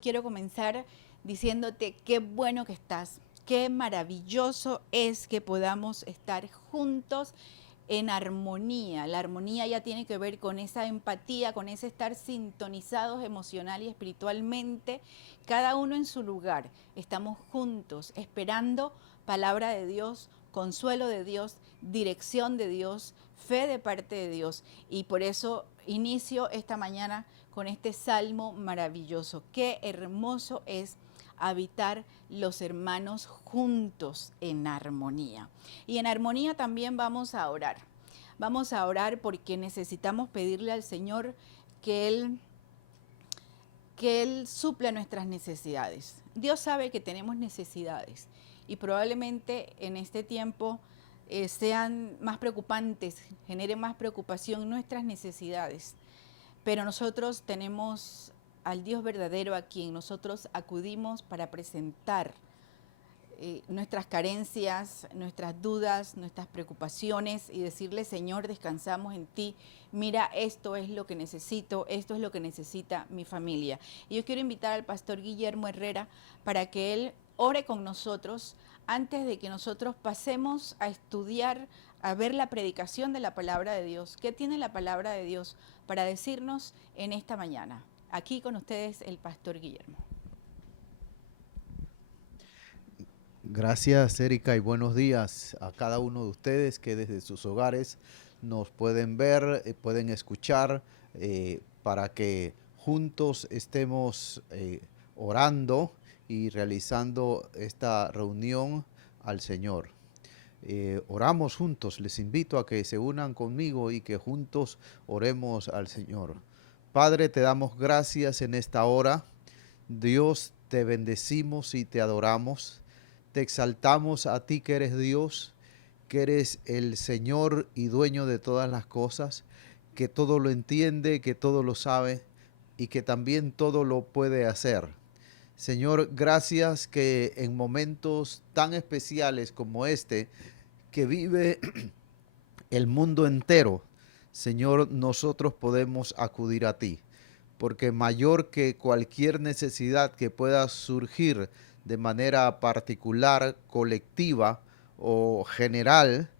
Quiero comenzar diciéndote qué bueno que estás, qué maravilloso es que podamos estar juntos en armonía. La armonía ya tiene que ver con esa empatía, con ese estar sintonizados emocional y espiritualmente, cada uno en su lugar. Estamos juntos esperando palabra de Dios, consuelo de Dios, dirección de Dios, fe de parte de Dios. Y por eso inicio esta mañana con este salmo maravilloso. Qué hermoso es habitar los hermanos juntos en armonía. Y en armonía también vamos a orar. Vamos a orar porque necesitamos pedirle al Señor que Él supla nuestras necesidades. Dios sabe que tenemos necesidades y probablemente en este tiempo sean más preocupantes, generen más preocupación nuestras necesidades. Pero nosotros tenemos al Dios verdadero a quien nosotros acudimos para presentar nuestras carencias, nuestras dudas, nuestras preocupaciones y decirle, Señor, descansamos en ti. Mira, esto es lo que necesito, esto es lo que necesita mi familia. Y yo quiero invitar al pastor Guillermo Herrera para que él ore con nosotros antes de que nosotros pasemos a estudiar, a ver la predicación de la palabra de Dios. ¿Qué tiene la palabra de Dios para decirnos en esta mañana? Aquí con ustedes el pastor Guillermo. Gracias, Erika, y buenos días a cada uno de ustedes que desde sus hogares nos pueden ver, pueden escuchar, para que juntos estemos orando y realizando esta reunión al Señor. Oramos juntos, les invito a que se unan conmigo y que juntos oremos al Señor. Padre, te damos gracias en esta hora. Dios, te bendecimos y te adoramos. Te exaltamos a ti que eres Dios, que eres el Señor y dueño de todas las cosas, que todo lo entiende, que todo lo sabe y que también todo lo puede hacer. Señor, gracias que en momentos tan especiales como este, que vive el mundo entero, Señor, nosotros podemos acudir a ti, porque mayor que cualquier necesidad que pueda surgir de manera particular, colectiva o general,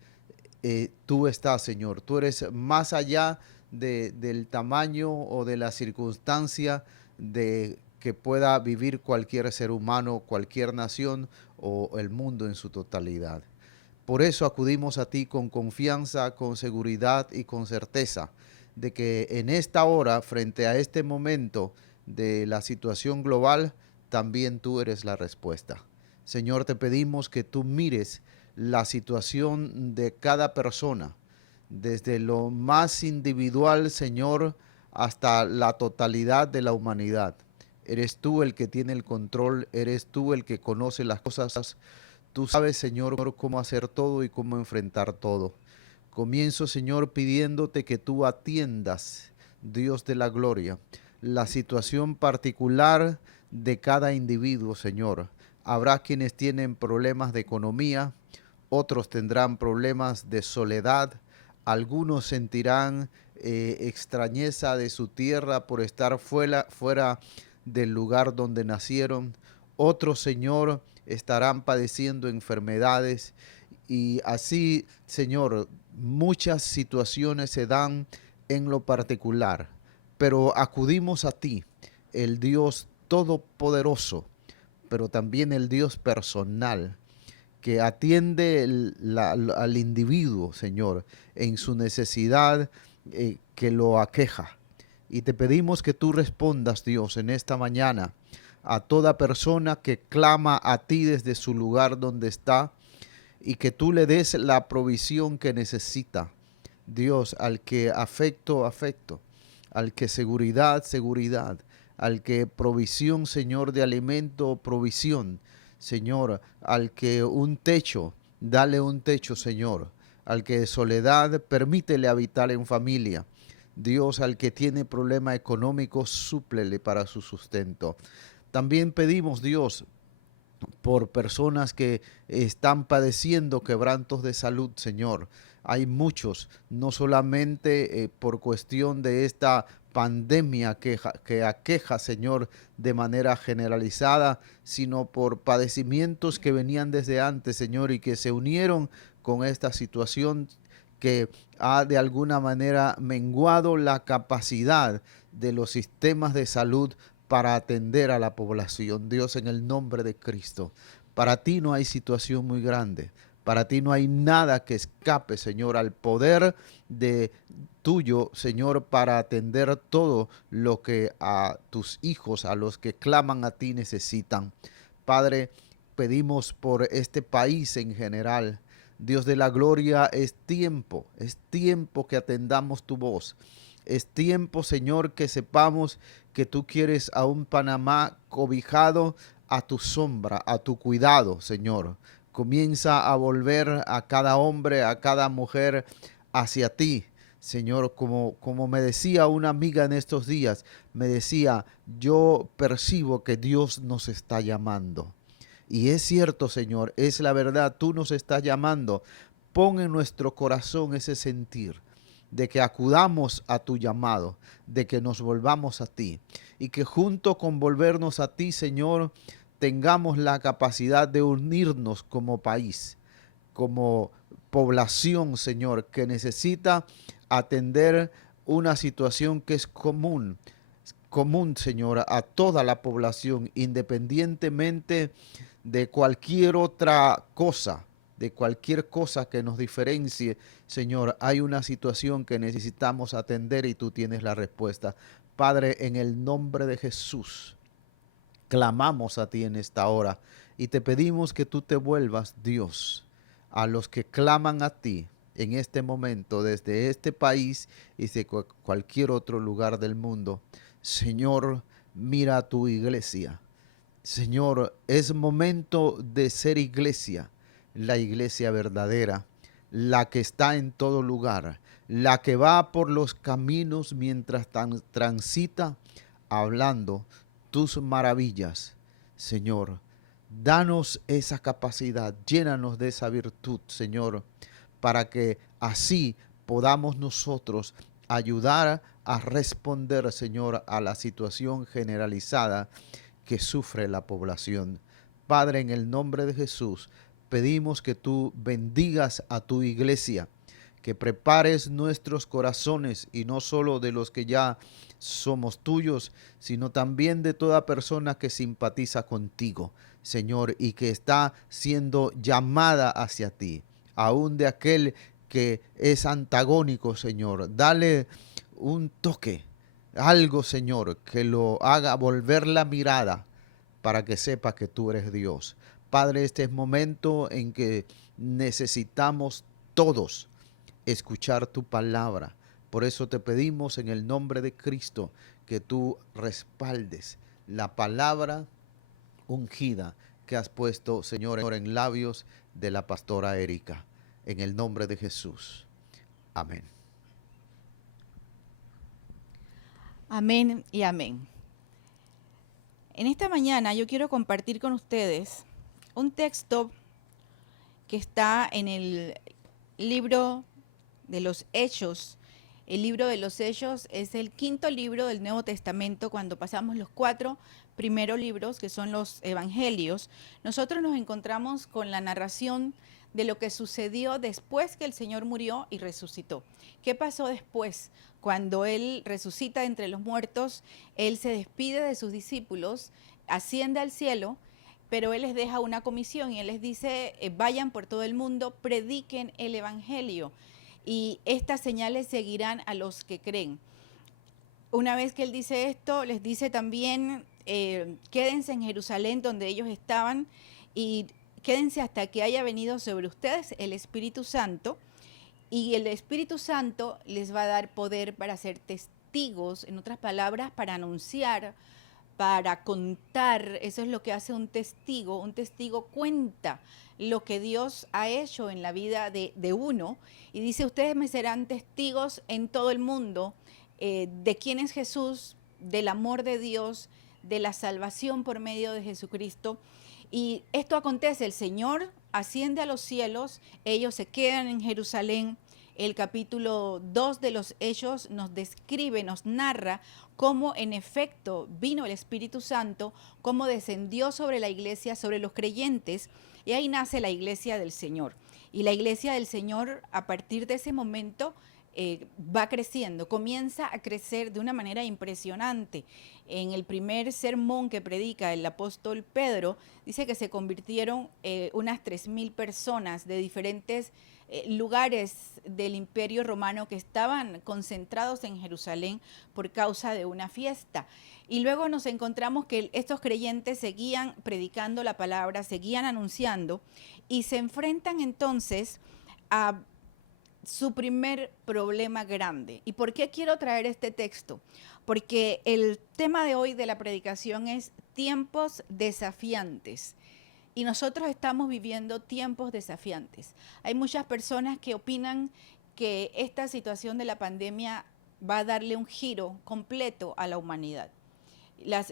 tú estás, Señor. Tú eres más allá del tamaño o de la circunstancia de que pueda vivir cualquier ser humano, cualquier nación o el mundo en su totalidad. Por eso acudimos a ti con confianza, con seguridad y con certeza de que en esta hora, frente a este momento de la situación global, también tú eres la respuesta. Señor, te pedimos que tú mires la situación de cada persona, desde lo más individual, Señor, hasta la totalidad de la humanidad. Eres tú el que tiene el control, eres tú el que conoce las cosas. Tú sabes, Señor, cómo hacer todo y cómo enfrentar todo. Comienzo, Señor, pidiéndote que tú atiendas, Dios de la gloria, la situación particular de cada individuo, Señor. Habrá quienes tienen problemas de economía, otros tendrán problemas de soledad, algunos sentirán extrañeza de su tierra por estar fuera del lugar donde nacieron, otros, Señor, estarán padeciendo enfermedades y así, Señor, muchas situaciones se dan en lo particular, pero acudimos a ti, el Dios todopoderoso, pero también el Dios personal, que atiende al individuo, Señor, en su necesidad que lo aqueja. Y te pedimos que tú respondas, Dios, en esta mañana a toda persona que clama a ti desde su lugar donde está y que tú le des la provisión que necesita. Dios, al que afecto, afecto, al que seguridad, seguridad, al que provisión, Señor, de alimento, provisión, Señor, al que un techo, dale un techo, Señor, al que soledad, permítele habitar en familia. Dios, al que tiene problema económico, súplele para su sustento. También pedimos, Dios, por personas que están padeciendo quebrantos de salud, Señor. Hay muchos, no solamente por cuestión de esta pandemia que aqueja, Señor, de manera generalizada, sino por padecimientos que venían desde antes, Señor, y que se unieron con esta situación que ha de alguna manera menguado la capacidad de los sistemas de salud para atender a la población. Dios, en el nombre de Cristo, para ti no hay situación muy grande. Para ti no hay nada que escape, Señor, al poder de tuyo, Señor, para atender todo lo que a tus hijos, a los que claman a ti, necesitan. Padre, pedimos por este país en general. Dios de la gloria, es tiempo que atendamos tu voz. Es tiempo, Señor, que sepamos que tú quieres a un Panamá cobijado a tu sombra, a tu cuidado, Señor. Comienza a volver a cada hombre, a cada mujer hacia ti, Señor, como me decía una amiga en estos días, me decía, yo percibo que Dios nos está llamando. Y es cierto, Señor, es la verdad, tú nos estás llamando. Pon en nuestro corazón ese sentir de que acudamos a tu llamado, de que nos volvamos a ti y que junto con volvernos a ti, Señor, tengamos la capacidad de unirnos como país, como población, Señor, que necesita atender una situación que es común, Señor, a toda la población, independientemente de cualquier otra cosa, de cualquier cosa que nos diferencie, Señor, hay una situación que necesitamos atender y tú tienes la respuesta. Padre, en el nombre de Jesús, clamamos a ti en esta hora y te pedimos que tú te vuelvas, Dios, a los que claman a ti en este momento desde este país y de cualquier otro lugar del mundo. Señor, mira a tu iglesia. Señor, es momento de ser iglesia, la iglesia verdadera, la que está en todo lugar, la que va por los caminos mientras transita hablando tus maravillas. Señor, danos esa capacidad, llénanos de esa virtud, Señor, para que así podamos nosotros ayudar a responder, Señor, a la situación generalizada que sufre la población. Padre, en el nombre de Jesús, pedimos que tú bendigas a tu iglesia, que prepares nuestros corazones y no solo de los que ya somos tuyos, sino también de toda persona que simpatiza contigo, Señor, y que está siendo llamada hacia ti, aún de aquel que es antagónico, Señor. Dale un toque, algo, Señor, que lo haga volver la mirada para que sepa que tú eres Dios. Padre, este es momento en que necesitamos todos escuchar tu palabra. Por eso te pedimos en el nombre de Cristo que tú respaldes la palabra ungida que has puesto, Señor, en labios de la pastora Erika. En el nombre de Jesús. Amén. Amén y amén. En esta mañana yo quiero compartir con ustedes un texto que está en el libro de los Hechos. El libro de los Hechos es el quinto libro del Nuevo Testamento. Cuando pasamos los 4 primeros libros, que son los evangelios, nosotros nos encontramos con la narración de lo que sucedió después que el Señor murió y resucitó. ¿Qué pasó después? Cuando Él resucita entre los muertos, Él se despide de sus discípulos, asciende al cielo, pero Él les deja una comisión y Él les dice, vayan por todo el mundo, prediquen el evangelio y estas señales seguirán a los que creen. Una vez que Él dice esto, les dice también, quédense en Jerusalén donde ellos estaban y quédense hasta que haya venido sobre ustedes el Espíritu Santo, y el Espíritu Santo les va a dar poder para ser testigos, en otras palabras, para anunciar, para contar. Eso es lo que hace un testigo. Un testigo cuenta lo que Dios ha hecho en la vida de uno y dice, ustedes me serán testigos en todo el mundo de quién es Jesús, del amor de Dios, de la salvación por medio de Jesucristo. Y esto acontece, el Señor asciende a los cielos, ellos se quedan en Jerusalén, El capítulo 2 de los Hechos nos describe, nos narra cómo en efecto vino el Espíritu Santo, cómo descendió sobre la iglesia, sobre los creyentes, y ahí nace la iglesia del Señor. Y la iglesia del Señor, a partir de ese momento, va creciendo, comienza a crecer de una manera impresionante. En el primer sermón que predica el apóstol Pedro, dice que se convirtieron unas 3.000 personas de diferentes lugares del Imperio Romano que estaban concentrados en Jerusalén por causa de una fiesta. Y luego nos encontramos que estos creyentes seguían predicando la palabra, seguían anunciando y se enfrentan entonces a su primer problema grande. ¿Y por qué quiero traer este texto? Porque el tema de hoy de la predicación es tiempos desafiantes. Y nosotros estamos viviendo tiempos desafiantes. Hay muchas personas que opinan que esta situación de la pandemia va a darle un giro completo a la humanidad.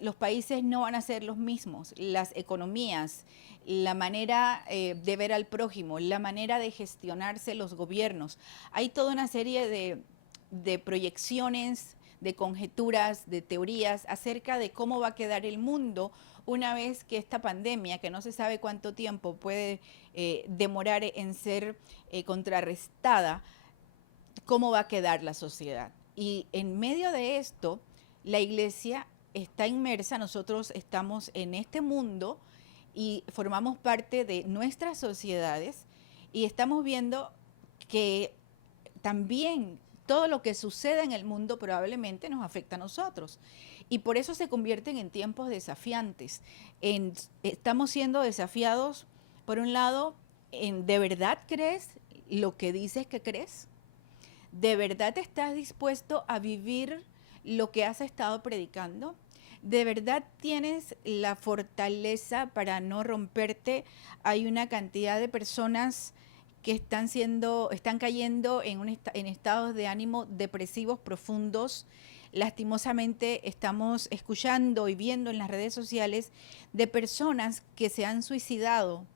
Los países no van a ser los mismos, las economías, la manera de ver al prójimo, la manera de gestionarse los gobiernos. Hay toda una serie de proyecciones, de conjeturas, de teorías acerca de cómo va a quedar el mundo una vez que esta pandemia, que no se sabe cuánto tiempo puede demorar en ser contrarrestada, cómo va a quedar la sociedad. Y en medio de esto, la iglesia está inmersa, nosotros estamos en este mundo y formamos parte de nuestras sociedades y estamos viendo que también todo lo que sucede en el mundo probablemente nos afecta a nosotros. Y por eso se convierten en tiempos desafiantes. Estamos siendo desafiados, por un lado, ¿de verdad crees lo que dices que crees? ¿De verdad estás dispuesto a vivir lo que has estado predicando? ¿De verdad tienes la fortaleza para no romperte? Hay una cantidad de personas que están cayendo en estados de ánimo depresivos profundos. Lastimosamente estamos escuchando y viendo en las redes sociales de personas que se han suicidado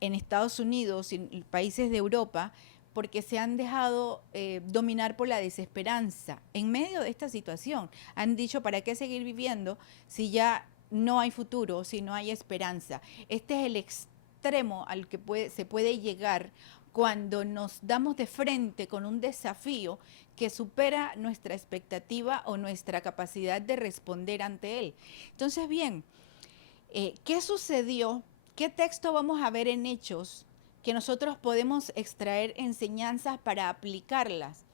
en Estados Unidos y en países de Europa porque se han dejado dominar por la desesperanza en medio de esta situación. Han dicho, ¿para qué seguir viviendo si ya no hay futuro, si no hay esperanza? Este es el extremo al que se puede llegar cuando nos damos de frente con un desafío que supera nuestra expectativa o nuestra capacidad de responder ante él. Entonces, bien, ¿qué sucedió? ¿Qué texto vamos a ver en Hechos que nosotros podemos extraer enseñanzas para aplicarlas?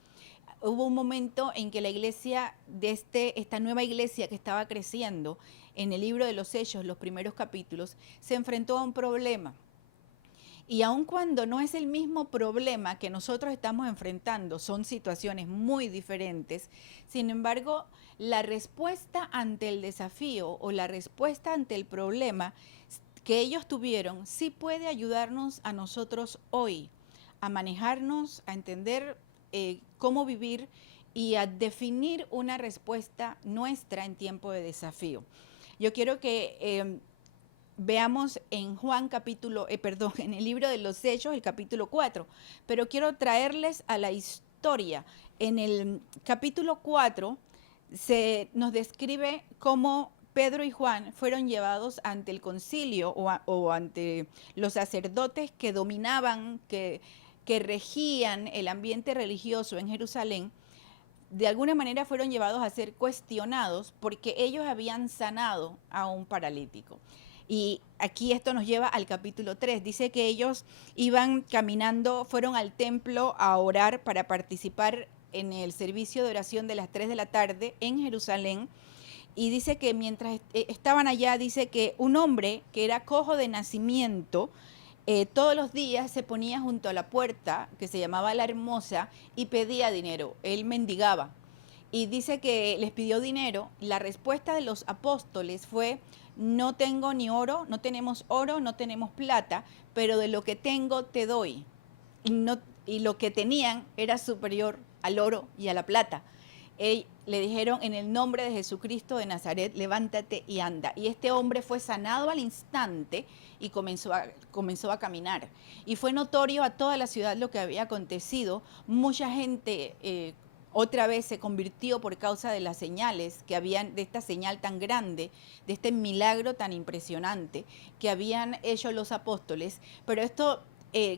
Hubo un momento en que la iglesia, esta nueva iglesia que estaba creciendo, en el libro de los Hechos, los primeros capítulos, se enfrentó a un problema. Y aun cuando no es el mismo problema que nosotros estamos enfrentando, son situaciones muy diferentes, sin embargo, la respuesta ante el desafío o la respuesta ante el problema que ellos tuvieron sí puede ayudarnos a nosotros hoy a manejarnos, a entender cómo vivir y a definir una respuesta nuestra en tiempo de desafío. Yo quiero que veamos en en el libro de los Hechos, el capítulo 4, pero quiero traerles a la historia. En el capítulo 4 nos describe cómo Pedro y Juan fueron llevados ante el concilio o ante los sacerdotes que dominaban, que regían el ambiente religioso en Jerusalén. De alguna manera fueron llevados a ser cuestionados porque ellos habían sanado a un paralítico. Y aquí esto nos lleva al capítulo 3. Dice que ellos iban caminando, fueron al templo a orar para participar en el servicio de oración de las 3 de la tarde en Jerusalén. Y dice que mientras estaban allá, dice que un hombre que era cojo de nacimiento, todos los días se ponía junto a la puerta, que se llamaba La Hermosa, y pedía dinero. Él mendigaba. Y dice que les pidió dinero. La respuesta de los apóstoles fue: no tengo ni oro, no tenemos plata, pero de lo que tengo te doy. Y lo que tenían era superior al oro y a la plata. le dijeron: en el nombre de Jesucristo de Nazaret, levántate y anda. Y este hombre fue sanado al instante y comenzó a caminar. Y fue notorio a toda la ciudad lo que había acontecido. Mucha gente otra vez se convirtió por causa de las señales que habían, de esta señal tan grande, de este milagro tan impresionante que habían hecho los apóstoles. Pero esto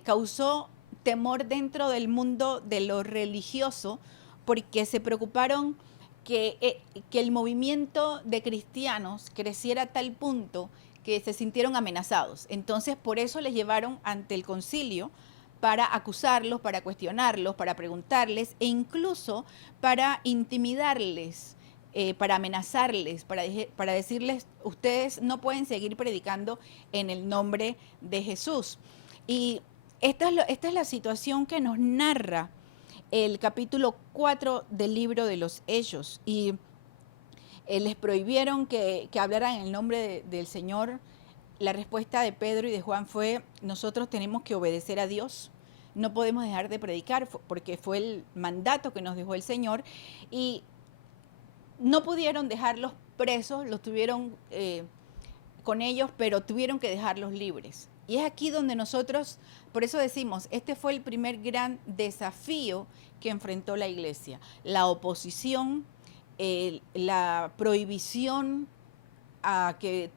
causó temor dentro del mundo de lo religioso, porque se preocuparon que el movimiento de cristianos creciera a tal punto que se sintieron amenazados. Entonces, por eso les llevaron ante el concilio para acusarlos, para cuestionarlos, para preguntarles e incluso para intimidarles, para amenazarles, para decirles: ustedes no pueden seguir predicando en el nombre de Jesús. Y esta es la situación que nos narra el capítulo 4 del libro de los Hechos. Y les prohibieron que hablaran en el nombre del Señor. La respuesta de Pedro y de Juan fue: nosotros tenemos que obedecer a Dios, no podemos dejar de predicar, porque fue el mandato que nos dejó el Señor. Y no pudieron dejarlos presos, los tuvieron con ellos, pero tuvieron que dejarlos libres. Y es aquí donde nosotros, por eso decimos, este fue el primer gran desafío que enfrentó la iglesia: la oposición, la prohibición a que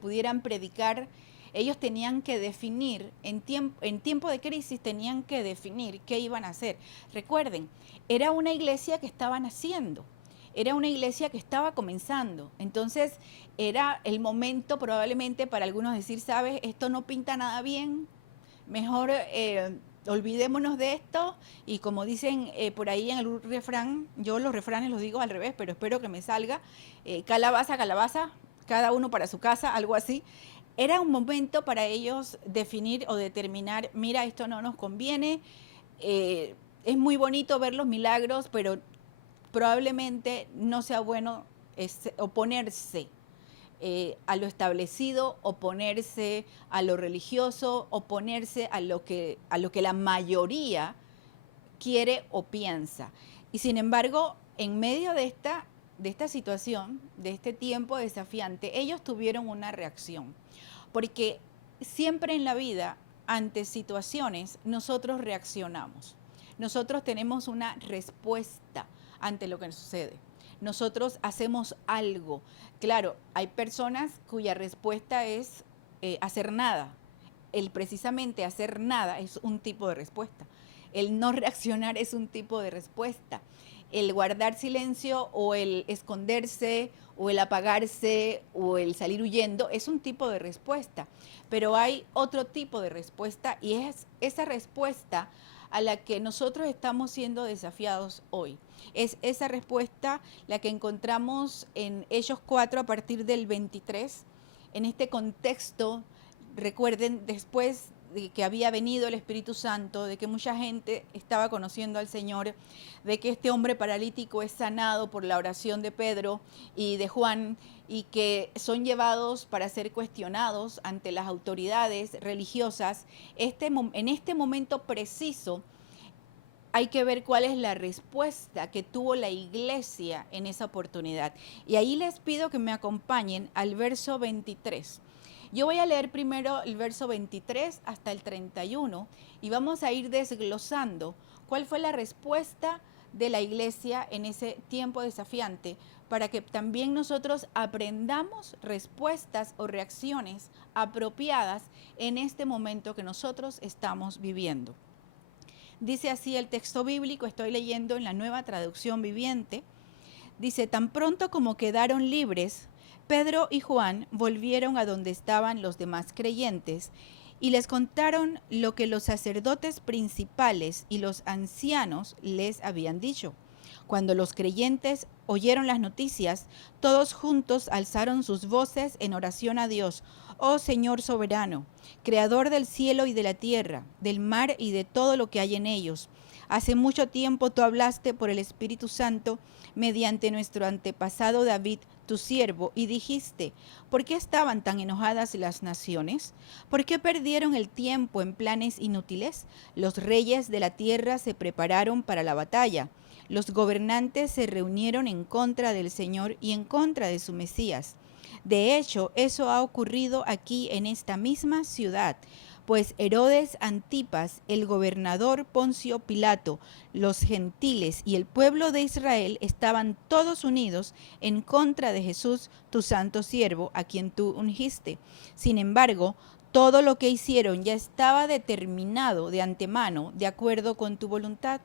pudieran predicar. Ellos tenían que definir, en tiempo de crisis tenían que definir qué iban a hacer. Recuerden, era una iglesia que estaba naciendo, era una iglesia que estaba comenzando. Entonces era el momento probablemente para algunos decir: sabes, esto no pinta nada bien, mejor olvidémonos de esto. Y como dicen por ahí en el refrán, yo los refranes los digo al revés, pero espero que me salga: calabaza, calabaza, cada uno para su casa, algo así. Era un momento para ellos definir o determinar: mira, esto no nos conviene, es muy bonito ver los milagros, pero probablemente no sea bueno oponerse a lo establecido, oponerse a lo religioso, oponerse a lo que la mayoría quiere o piensa. Y sin embargo, en medio de esta situación, de este tiempo desafiante, ellos tuvieron una reacción. Porque siempre en la vida, ante situaciones, nosotros reaccionamos. Nosotros tenemos una respuesta ante lo que nos sucede. Nosotros hacemos algo. Claro, hay personas cuya respuesta es hacer nada. El precisamente hacer nada es un tipo de respuesta. El no reaccionar es un tipo de respuesta. El guardar silencio o el esconderse o el apagarse o el salir huyendo es un tipo de respuesta. Pero hay otro tipo de respuesta, y es esa respuesta a la que nosotros estamos siendo desafiados hoy. Es esa respuesta la que encontramos en Hechos 4 a partir del 23. En este contexto, recuerden, después de que había venido el Espíritu Santo, de que mucha gente estaba conociendo al Señor, de que este hombre paralítico es sanado por la oración de Pedro y de Juan, y que son llevados para ser cuestionados ante las autoridades religiosas. En este momento preciso hay que ver cuál es la respuesta que tuvo la iglesia en esa oportunidad. Y ahí les pido que me acompañen al verso 23. Yo voy a leer primero el verso 23 hasta el 31 y vamos a ir desglosando cuál fue la respuesta de la iglesia en ese tiempo desafiante, para que también nosotros aprendamos respuestas o reacciones apropiadas en este momento que nosotros estamos viviendo. Dice así el texto bíblico, estoy leyendo en la Nueva Traducción Viviente. Dice: tan pronto como quedaron libres, Pedro y Juan volvieron a donde estaban los demás creyentes y les contaron lo que los sacerdotes principales y los ancianos les habían dicho. Cuando los creyentes oyeron las noticias, todos juntos alzaron sus voces en oración a Dios. Oh Señor soberano, creador del cielo y de la tierra, del mar y de todo lo que hay en ellos. Hace mucho tiempo tú hablaste por el Espíritu Santo mediante nuestro antepasado David, tu siervo, y dijiste: ¿por qué estaban tan enojadas las naciones? ¿Por qué perdieron el tiempo en planes inútiles? Los reyes de la tierra se prepararon para la batalla. Los gobernantes se reunieron en contra del Señor y en contra de su Mesías. De hecho, eso ha ocurrido aquí en esta misma ciudad, pues Herodes Antipas, el gobernador Poncio Pilato, los gentiles y el pueblo de Israel estaban todos unidos en contra de Jesús, tu santo siervo, a quien tú ungiste. Sin embargo, todo lo que hicieron ya estaba determinado de antemano, de acuerdo con tu voluntad.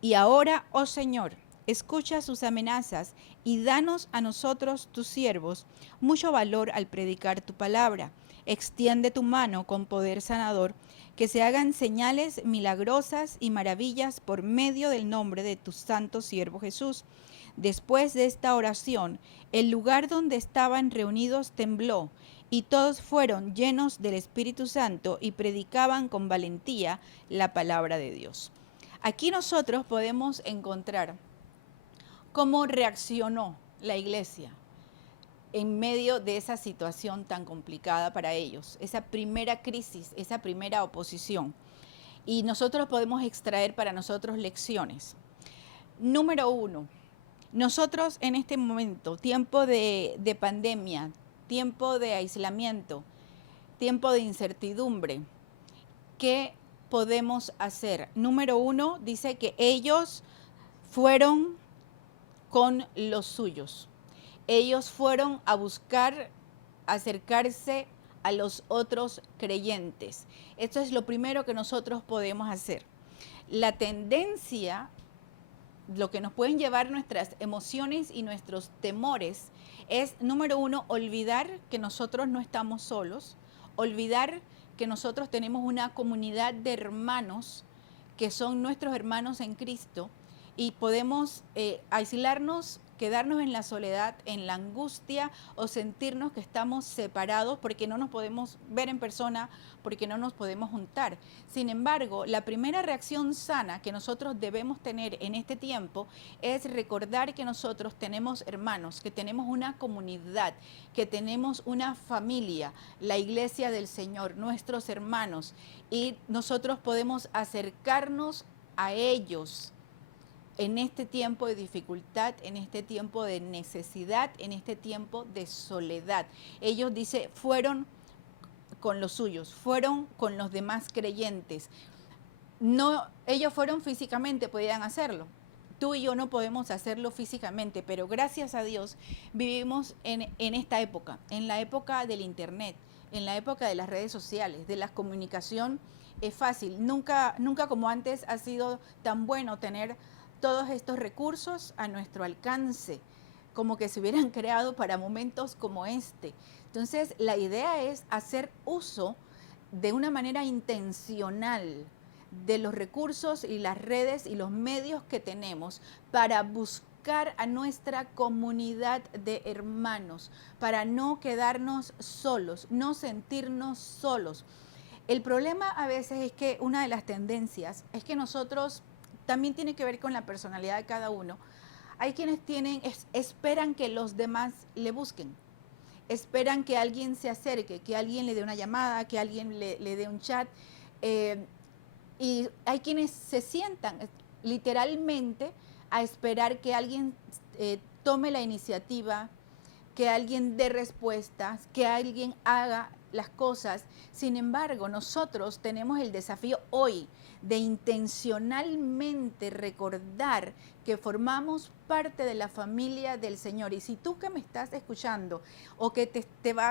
Y ahora, oh Señor, escucha sus amenazas y danos a nosotros, tus siervos, mucho valor al predicar tu palabra. Extiende tu mano con poder sanador, que se hagan señales milagrosas y maravillas por medio del nombre de tu santo siervo Jesús. Después de esta oración, el lugar donde estaban reunidos tembló, y todos fueron llenos del Espíritu Santo y predicaban con valentía la palabra de Dios. Aquí nosotros podemos encontrar cómo reaccionó la iglesia en medio de esa situación tan complicada para ellos, esa primera crisis, esa primera oposición. Y nosotros podemos extraer para nosotros lecciones. Número 1, nosotros en este momento, tiempo de pandemia, tiempo de aislamiento, tiempo de incertidumbre, ¿qué podemos hacer? Número 1, dice que ellos fueron con los suyos. Ellos fueron a buscar acercarse a los otros creyentes. Esto es lo primero que nosotros podemos hacer. La tendencia, lo que nos pueden llevar nuestras emociones y nuestros temores es, número 1, olvidar que nosotros no estamos solos, olvidar que nosotros tenemos una comunidad de hermanos que son nuestros hermanos en Cristo, y podemos aislarnos, quedarnos en la soledad, en la angustia, o sentirnos que estamos separados porque no nos podemos ver en persona, porque no nos podemos juntar. Sin embargo, la primera reacción sana que nosotros debemos tener en este tiempo es recordar que nosotros tenemos hermanos, que tenemos una comunidad, que tenemos una familia, la iglesia del Señor, nuestros hermanos, y nosotros podemos acercarnos a ellos en este tiempo de dificultad, en este tiempo de necesidad, en este tiempo de soledad. Ellos, dice, fueron con los suyos, fueron con los demás creyentes. No, ellos fueron físicamente, podían hacerlo. Tú y yo no podemos hacerlo físicamente, pero gracias a Dios vivimos en esta época, en la época del internet, en la época de las redes sociales, de la comunicación. Es fácil, nunca como antes ha sido tan bueno tener todos estos recursos a nuestro alcance, como que se hubieran creado para momentos como este. Entonces, la idea es hacer uso de una manera intencional de los recursos y las redes y los medios que tenemos para buscar a nuestra comunidad de hermanos, para no quedarnos solos, no sentirnos solos. El problema a veces es que una de las tendencias es que nosotros, también tiene que ver con la personalidad de cada uno. Hay quienes esperan que los demás le busquen, esperan que alguien se acerque, que alguien le dé una llamada, que alguien le dé un chat. Y hay quienes se sientan literalmente a esperar que alguien tome la iniciativa, que alguien dé respuestas, que alguien haga las cosas. Sin embargo, nosotros tenemos el desafío hoy de intencionalmente recordar que formamos parte de la familia del Señor. Y si tú que me estás escuchando o que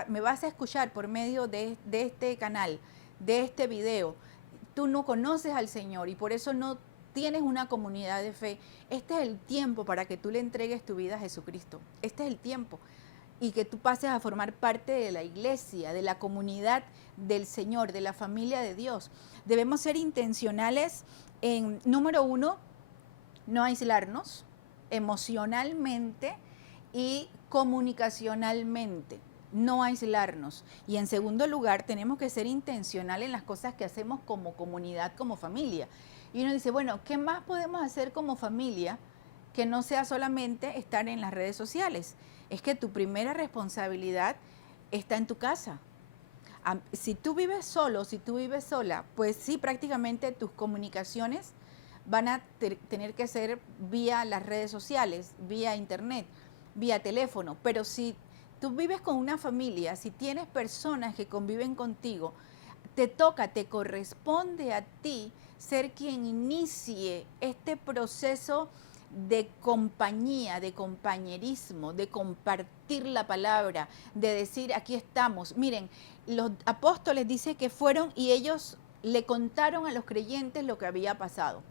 me vas a escuchar por medio de este canal, de este video, tú no conoces al Señor y por eso no tienes una comunidad de fe, este es el tiempo para que tú le entregues tu vida a Jesucristo. Este es el tiempo. Y que tú pases a formar parte de la iglesia, de la comunidad del Señor, de la familia de Dios. Debemos ser intencionales en, número 1, no aislarnos emocionalmente y comunicacionalmente, no aislarnos. Y en segundo lugar, tenemos que ser intencionales en las cosas que hacemos como comunidad, como familia. Y uno dice, bueno, ¿qué más podemos hacer como familia que no sea solamente estar en las redes sociales? Es que tu primera responsabilidad está en tu casa. Si tú vives solo, si tú vives sola, pues sí, prácticamente tus comunicaciones van a tener que ser vía las redes sociales, vía internet, vía teléfono. Pero si tú vives con una familia, si tienes personas que conviven contigo, te toca, te corresponde a ti ser quien inicie este proceso de compañía, de compañerismo, de compartir la palabra, de decir, aquí estamos. Miren, los apóstoles dicen que fueron y ellos le contaron a los creyentes lo que había pasado.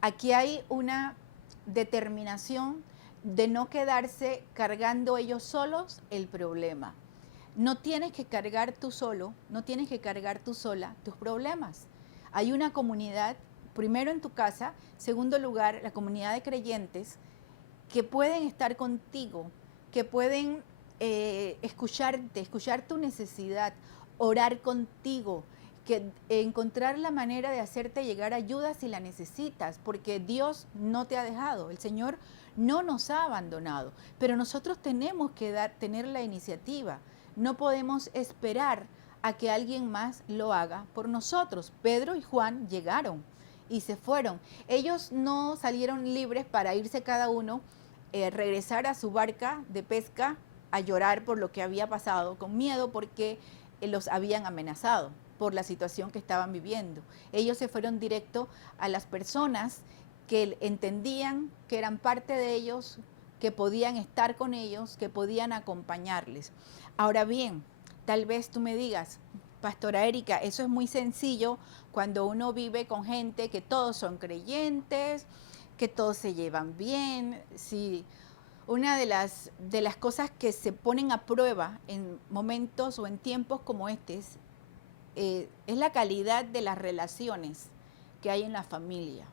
Aquí hay una determinación de no quedarse cargando ellos solos el problema. No tienes que cargar tú solo, no tienes que cargar tú sola tus problemas. Hay una comunidad, primero en tu casa, segundo lugar, la comunidad de creyentes que pueden estar contigo, que pueden escucharte, escuchar tu necesidad, orar contigo, que encontrar la manera de hacerte llegar ayuda si la necesitas, porque Dios no te ha dejado, el Señor no nos ha abandonado, pero nosotros tenemos que tener la iniciativa. No podemos esperar a que alguien más lo haga por nosotros. Pedro y Juan llegaron y se fueron. Ellos no salieron libres para irse cada uno, regresar a su barca de pesca a llorar por lo que había pasado, con miedo porque los habían amenazado por la situación que estaban viviendo. Ellos se fueron directo a las personas que entendían que eran parte de ellos, que podían estar con ellos, que podían acompañarles. Ahora bien, tal vez tú me digas, Pastora Erika, eso es muy sencillo cuando uno vive con gente que todos son creyentes, que todos se llevan bien. Sí, una de las cosas que se ponen a prueba en momentos o en tiempos como este es la calidad de las relaciones que hay en la familia.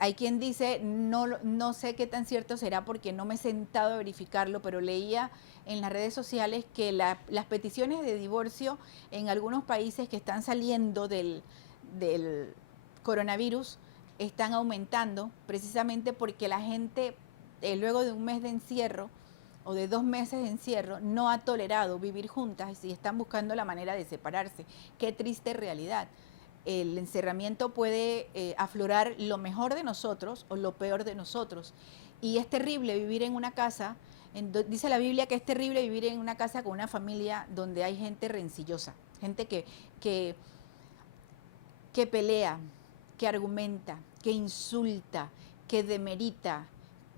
Hay quien dice, no sé qué tan cierto será porque no me he sentado a verificarlo, pero leía en las redes sociales que las peticiones de divorcio en algunos países que están saliendo del coronavirus están aumentando precisamente porque la gente, luego de un mes de encierro o de 2 meses de encierro, no ha tolerado vivir juntas y están buscando la manera de separarse. Qué triste realidad. El encerramiento puede aflorar lo mejor de nosotros o lo peor de nosotros. Y es terrible vivir en una casa, dice la Biblia que es terrible vivir en una casa con una familia donde hay gente rencillosa, gente que pelea, que argumenta, que insulta, que demerita,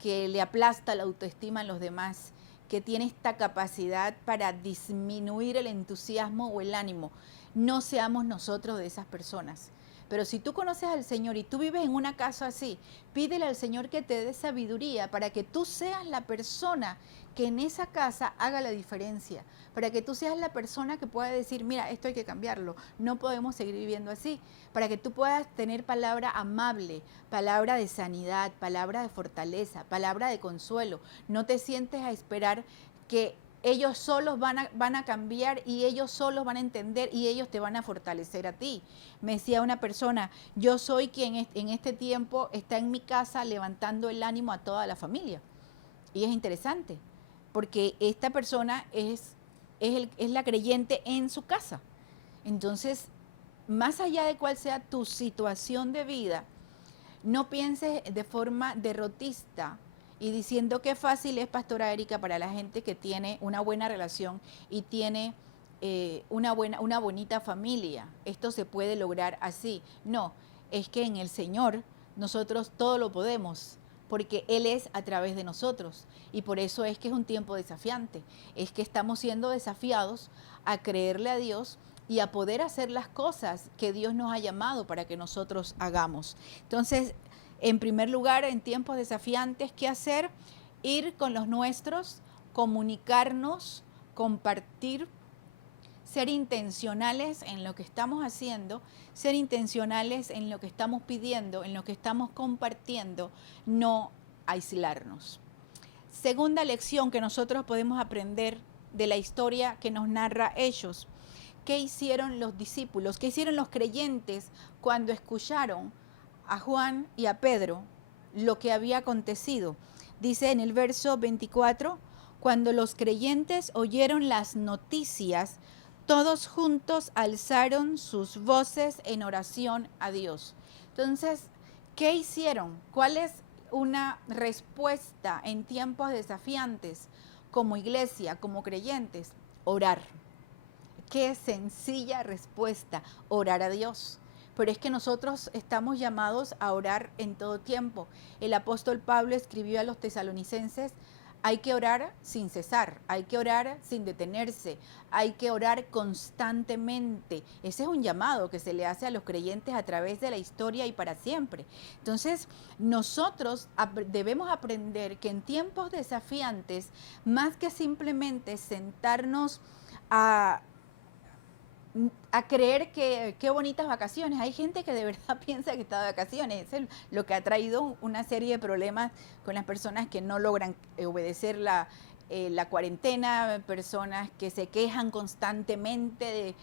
que le aplasta la autoestima a los demás, que tiene esta capacidad para disminuir el entusiasmo o el ánimo. No seamos nosotros de esas personas. Pero si tú conoces al Señor y tú vives en una casa así, pídele al Señor que te dé sabiduría para que tú seas la persona que en esa casa haga la diferencia, para que tú seas la persona que pueda decir, mira, esto hay que cambiarlo, no podemos seguir viviendo así, para que tú puedas tener palabra amable, palabra de sanidad, palabra de fortaleza, palabra de consuelo. No te sientes a esperar que ellos solos van a cambiar y ellos solos van a entender y ellos te van a fortalecer a ti. Me decía una persona, yo soy quien en este tiempo está en mi casa levantando el ánimo a toda la familia. Y es interesante, porque esta persona es la creyente en su casa. Entonces, más allá de cuál sea tu situación de vida, no pienses de forma derrotista y diciendo qué fácil es, Pastora Erika, para la gente que tiene una buena relación y tiene una bonita familia. Esto se puede lograr así. No, es que en el Señor nosotros todo lo podemos, porque Él es a través de nosotros. Y por eso es que es un tiempo desafiante. Es que estamos siendo desafiados a creerle a Dios y a poder hacer las cosas que Dios nos ha llamado para que nosotros hagamos. Entonces, en primer lugar, en tiempos desafiantes, ¿qué hacer? Ir con los nuestros, comunicarnos, compartir, ser intencionales en lo que estamos haciendo, ser intencionales en lo que estamos pidiendo, en lo que estamos compartiendo, no aislarnos. Segunda lección que nosotros podemos aprender de la historia que nos narra Hechos. ¿Qué hicieron los discípulos? ¿Qué hicieron los creyentes cuando escucharon a Juan y a Pedro lo que había acontecido? Dice en el verso 24, cuando los creyentes oyeron las noticias, todos juntos alzaron sus voces en oración a Dios. Entonces, ¿Qué hicieron? ¿Cuál es una respuesta en tiempos desafiantes como iglesia, como creyentes? Orar. Qué sencilla respuesta, orar a Dios. Pero es que nosotros estamos llamados a orar en todo tiempo. El apóstol Pablo escribió a los tesalonicenses: hay que orar sin cesar, hay que orar sin detenerse, hay que orar constantemente. Ese es un llamado que se le hace a los creyentes a través de la historia y para siempre. Entonces, nosotros debemos aprender que en tiempos desafiantes, más que simplemente sentarnos a creer que qué bonitas vacaciones. Hay gente que de verdad piensa que está de vacaciones. Es lo que ha traído una serie de problemas con las personas que no logran obedecer la cuarentena, personas que se quejan constantemente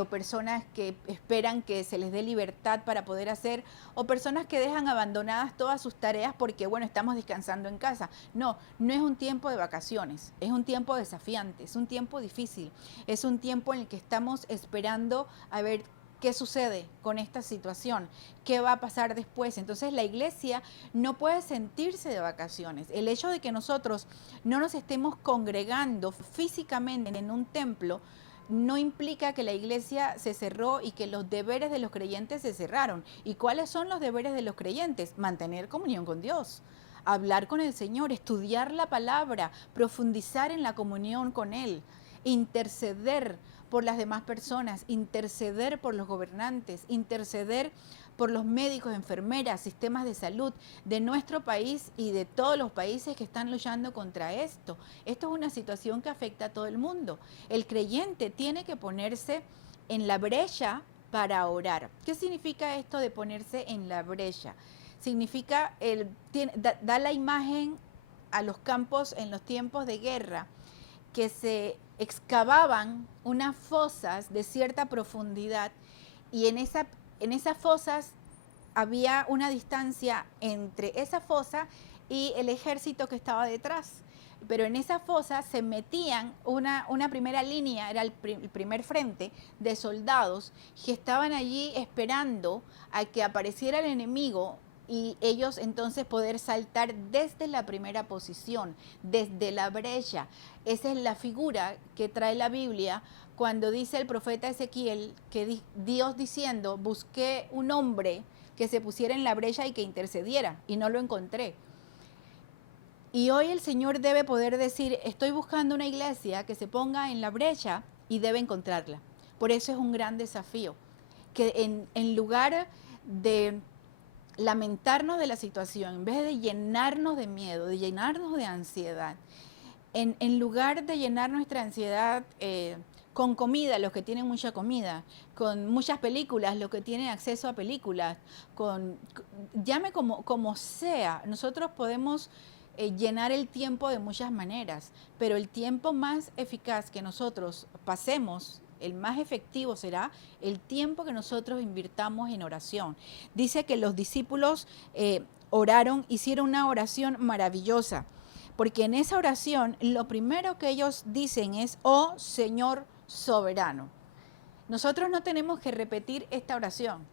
o personas que esperan que se les dé libertad para poder hacer, o personas que dejan abandonadas todas sus tareas porque, bueno, estamos descansando en casa. No, no es un tiempo de vacaciones, es un tiempo desafiante, es un tiempo difícil, es un tiempo en el que estamos esperando a ver qué sucede con esta situación, qué va a pasar después. Entonces la iglesia no puede sentirse de vacaciones. El hecho de que nosotros no nos estemos congregando físicamente en un templo no implica que la iglesia se cerró y que los deberes de los creyentes se cerraron. ¿Y cuáles son los deberes de los creyentes? Mantener comunión con Dios, hablar con el Señor, estudiar la palabra, profundizar en la comunión con Él, interceder por las demás personas, interceder por los gobernantes, interceder por los médicos, enfermeras, sistemas de salud de nuestro país y de todos los países que están luchando contra esto. Esto es una situación que afecta a todo el mundo. El creyente tiene que ponerse en la brecha para orar. ¿Qué significa esto de ponerse en la brecha? Significa, da la imagen a los campos en los tiempos de guerra, que se excavaban unas fosas de cierta profundidad y en esas fosas había una distancia entre esa fosa y el ejército que estaba detrás. Pero en esa fosa se metían una primera línea, era el primer frente de soldados que estaban allí esperando a que apareciera el enemigo y ellos entonces poder saltar desde la primera posición, desde la brecha. Esa es la figura que trae la Biblia cuando dice el profeta Ezequiel que Dios diciendo: busqué un hombre que se pusiera en la brecha y que intercediera, y no lo encontré. Y hoy el Señor debe poder decir: estoy buscando una iglesia que se ponga en la brecha, y debe encontrarla. Por eso es un gran desafío, que en lugar de lamentarnos de la situación, en vez de llenarnos de miedo, de llenarnos de ansiedad, en lugar de llenar nuestra ansiedad con comida, los que tienen mucha comida, con muchas películas, los que tienen acceso a películas, llame como sea, nosotros podemos llenar el tiempo de muchas maneras, pero el tiempo más eficaz que nosotros pasemos, el más efectivo será el tiempo que nosotros invirtamos en oración. Dice que los discípulos oraron, hicieron una oración maravillosa, porque en esa oración lo primero que ellos dicen es: oh Señor soberano. Nosotros no tenemos que repetir esta oración,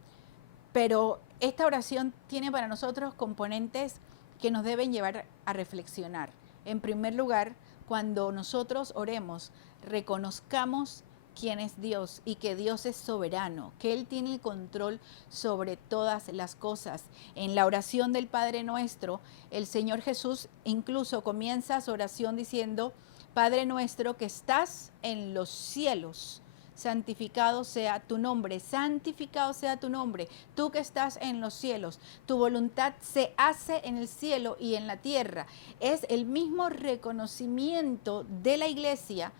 pero esta oración tiene para nosotros componentes que nos deben llevar a reflexionar. En primer lugar, cuando nosotros oremos, reconozcamos quién es Dios y que Dios es soberano, que Él tiene el control sobre todas las cosas. En la oración del Padre Nuestro, el Señor Jesús incluso comienza su oración diciendo: Padre nuestro que estás en los cielos, santificado sea tu nombre, santificado sea tu nombre, tú que estás en los cielos, tu voluntad se hace en el cielo y en la tierra. Es el mismo reconocimiento de la iglesia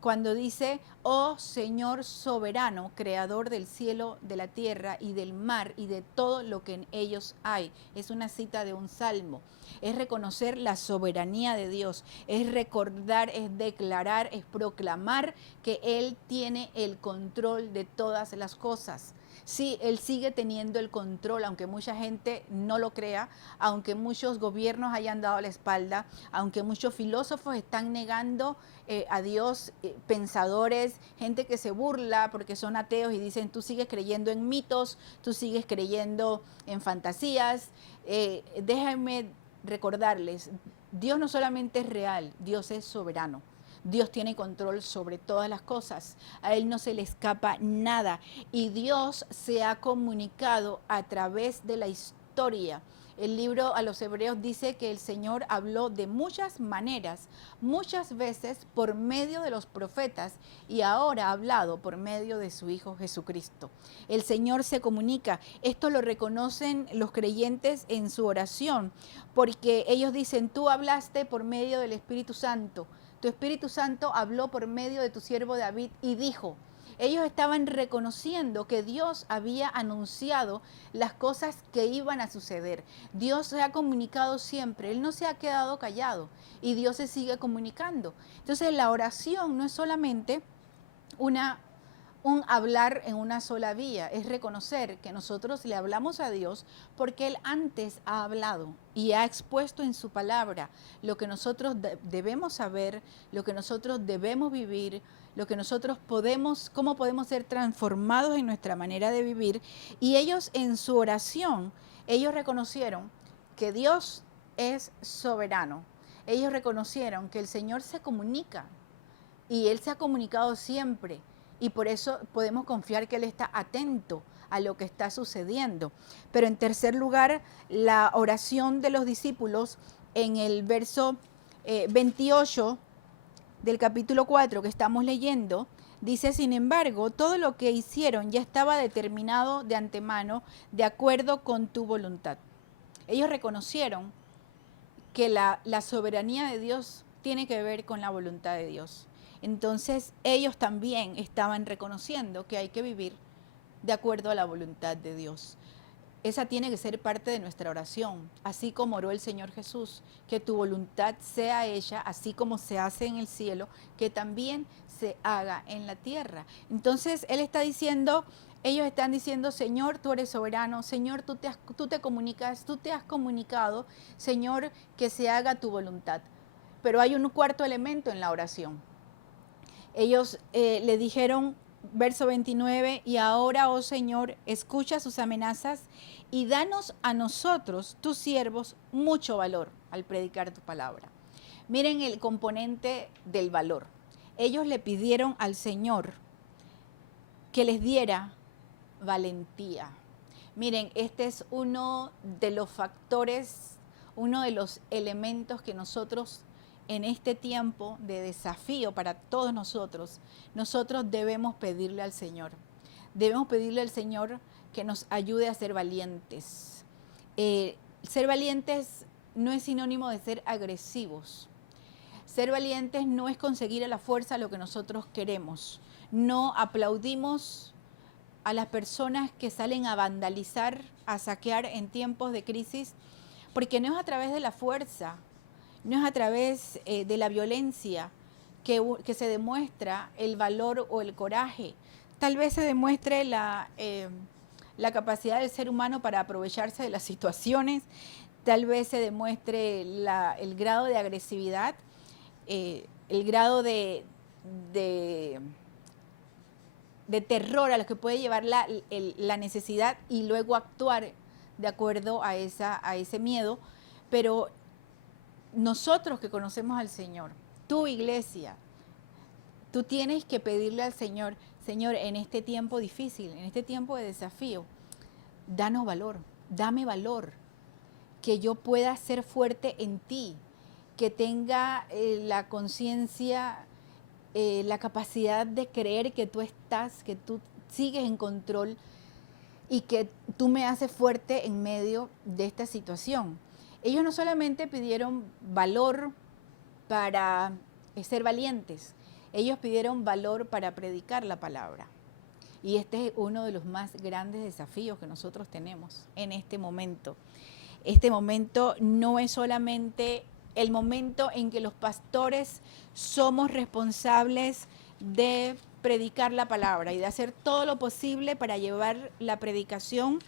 cuando dice: oh Señor soberano, creador del cielo, de la tierra y del mar y de todo lo que en ellos hay. Es una cita de un salmo. Es reconocer la soberanía de Dios, es recordar, es declarar, es proclamar que Él tiene el control de todas las cosas. Sí, Él sigue teniendo el control, aunque mucha gente no lo crea, aunque muchos gobiernos hayan dado la espalda, aunque muchos filósofos están negando a Dios, pensadores, gente que se burla porque son ateos y dicen, tú sigues creyendo en mitos, tú sigues creyendo en fantasías. Déjenme recordarles, Dios no solamente es real, Dios es soberano. Dios tiene control sobre todas las cosas. A Él no se le escapa nada. Y Dios se ha comunicado a través de la historia. El libro a los Hebreos dice que el Señor habló de muchas maneras, muchas veces por medio de los profetas y ahora ha hablado por medio de su Hijo Jesucristo. El Señor se comunica. Esto lo reconocen los creyentes en su oración, porque ellos dicen, tú hablaste por medio del Espíritu Santo. Tu Espíritu Santo habló por medio de tu siervo David y dijo. Ellos estaban reconociendo que Dios había anunciado las cosas que iban a suceder. Dios se ha comunicado siempre, Él no se ha quedado callado y Dios se sigue comunicando. Entonces la oración no es solamente un hablar en una sola vía, es reconocer que nosotros le hablamos a Dios porque Él antes ha hablado y ha expuesto en su palabra lo que nosotros debemos saber, lo que nosotros debemos vivir, lo que nosotros podemos, cómo podemos ser transformados en nuestra manera de vivir. Y ellos en su oración, ellos reconocieron que Dios es soberano. Ellos reconocieron que el Señor se comunica y Él se ha comunicado siempre. Y por eso podemos confiar que Él está atento a lo que está sucediendo. Pero en tercer lugar, la oración de los discípulos en el verso 28 del capítulo 4 que estamos leyendo, dice, sin embargo, todo lo que hicieron ya estaba determinado de antemano de acuerdo con tu voluntad. Ellos reconocieron que la soberanía de Dios tiene que ver con la voluntad de Dios. Entonces ellos también estaban reconociendo que hay que vivir de acuerdo a la voluntad de Dios. Esa tiene que ser parte de nuestra oración, así como oró el Señor Jesús, que tu voluntad sea hecha, así como se hace en el cielo, que también se haga en la tierra. Entonces Él está diciendo, ellos están diciendo, Señor, tú eres soberano, Señor, tú te comunicas, tú te has comunicado, Señor, que se haga tu voluntad. Pero hay un cuarto elemento en la oración. Ellos le dijeron, verso 29, y ahora, oh Señor, escucha sus amenazas y danos a nosotros, tus siervos, mucho valor al predicar tu palabra. Miren el componente del valor. Ellos le pidieron al Señor que les diera valentía. Miren, este es uno de los factores, uno de los elementos que nosotros en este tiempo de desafío para todos nosotros debemos pedirle al Señor. Debemos pedirle al Señor que nos ayude a ser valientes. Ser valientes no es sinónimo de ser agresivos. Ser valientes no es conseguir a la fuerza lo que nosotros queremos. No aplaudimos a las personas que salen a vandalizar, a saquear en tiempos de crisis, porque no es a través de la fuerza, no es a través de la violencia que se demuestra el valor o el coraje. Tal vez se demuestre la capacidad del ser humano para aprovecharse de las situaciones, tal vez se demuestre el grado de agresividad, el grado de terror a lo que puede llevar la necesidad y luego actuar de acuerdo a ese miedo, pero nosotros que conocemos al Señor, tu iglesia, tú tienes que pedirle al Señor, Señor, en este tiempo difícil, en este tiempo de desafío, danos valor, dame valor, que yo pueda ser fuerte en ti, que tenga la conciencia, la capacidad de creer que tú estás, que tú sigues en control y que tú me haces fuerte en medio de esta situación. Ellos no solamente pidieron valor para ser valientes, ellos pidieron valor para predicar la palabra. Y este es uno de los más grandes desafíos que nosotros tenemos en este momento. Este momento no es solamente el momento en que los pastores somos responsables de predicar la palabra y de hacer todo lo posible para llevar la predicación.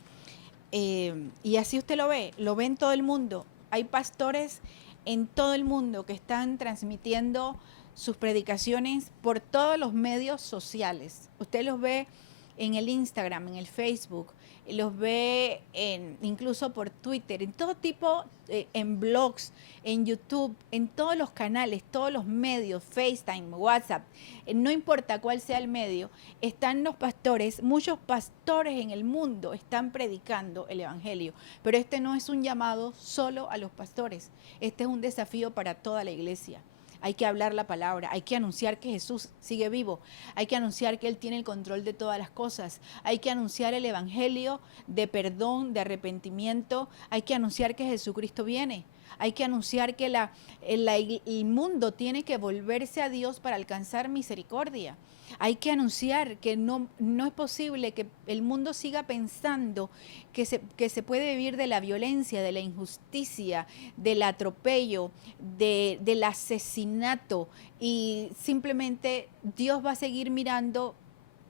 Y así usted lo ve en todo el mundo. Hay pastores en todo el mundo que están transmitiendo sus predicaciones por todos los medios sociales. Usted los ve en el Instagram, en el Facebook, los ve incluso por Twitter, en todo tipo, en blogs, en YouTube, en todos los canales, todos los medios, FaceTime, WhatsApp, no importa cuál sea el medio, están los pastores, muchos pastores en el mundo están predicando el Evangelio, pero este no es un llamado solo a los pastores, este es un desafío para toda la iglesia. Hay que hablar la palabra, hay que anunciar que Jesús sigue vivo, hay que anunciar que Él tiene el control de todas las cosas, hay que anunciar el evangelio de perdón, de arrepentimiento, hay que anunciar que Jesucristo viene, hay que anunciar que el mundo tiene que volverse a Dios para alcanzar misericordia. Hay que anunciar que no es posible que el mundo siga pensando que se puede vivir de la violencia, de la injusticia, del atropello, del asesinato, y simplemente Dios va a seguir mirando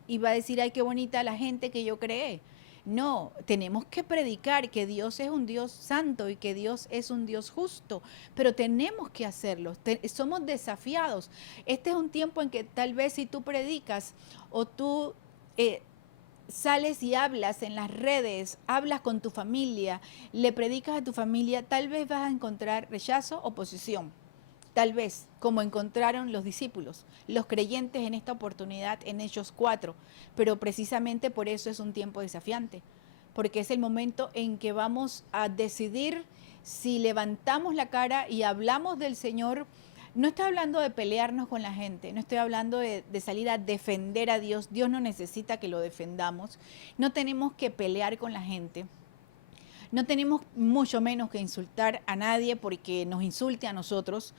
y va a decir, ay, qué bonita la gente que yo creé. No, tenemos que predicar que Dios es un Dios santo y que Dios es un Dios justo, pero tenemos que hacerlo, somos desafiados. Este es un tiempo en que tal vez si tú predicas o tú sales y hablas en las redes, hablas con tu familia, le predicas a tu familia, tal vez vas a encontrar rechazo, oposición. Tal vez, como encontraron los discípulos, los creyentes en esta oportunidad en Hechos 4, pero precisamente por eso es un tiempo desafiante, porque es el momento en que vamos a decidir si levantamos la cara y hablamos del Señor. No estoy hablando de pelearnos con la gente, no estoy hablando de salir a defender a Dios. Dios no necesita que lo defendamos, no tenemos que pelear con la gente. No tenemos mucho menos que insultar a nadie porque nos insulte a nosotros,